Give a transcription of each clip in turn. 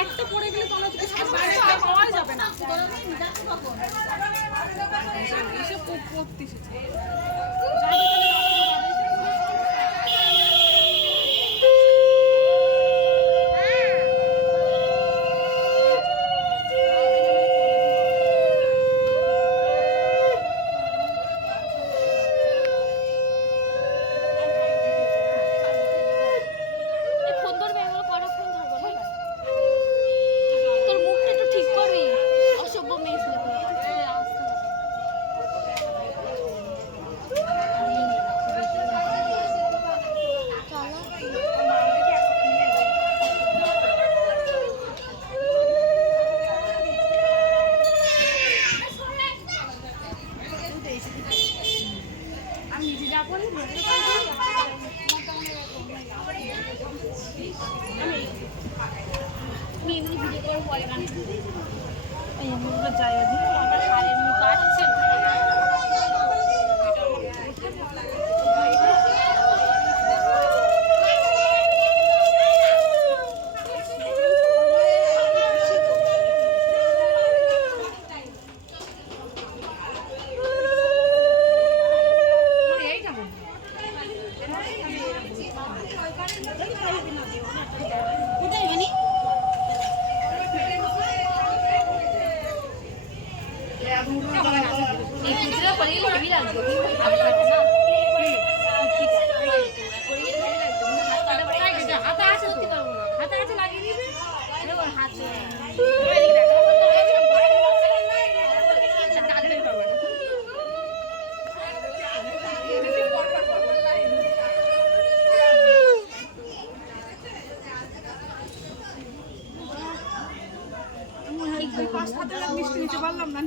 একটা পড়ে গেলে তলা থেকে পাওয়া যাবে না।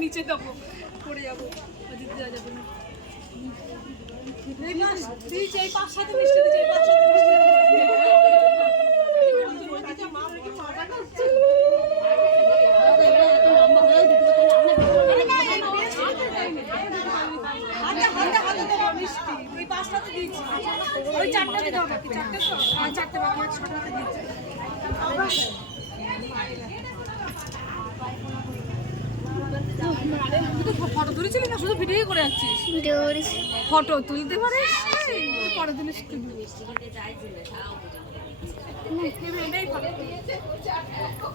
নিচে যাবো পড়ে যাবো ফটো তুলেছিলি না শুধু ভিডিও করে যাচ্ছিস? ফটো তুলতে পারিস? ফটো তুলিস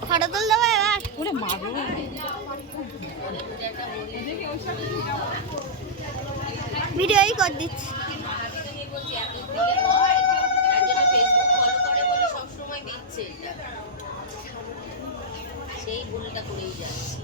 ফটো তুলতে হবে এবার। ওরে মাগো ভিডিওই করে দিচ্ছি। সেই ভুলটা করেই যাচ্ছে।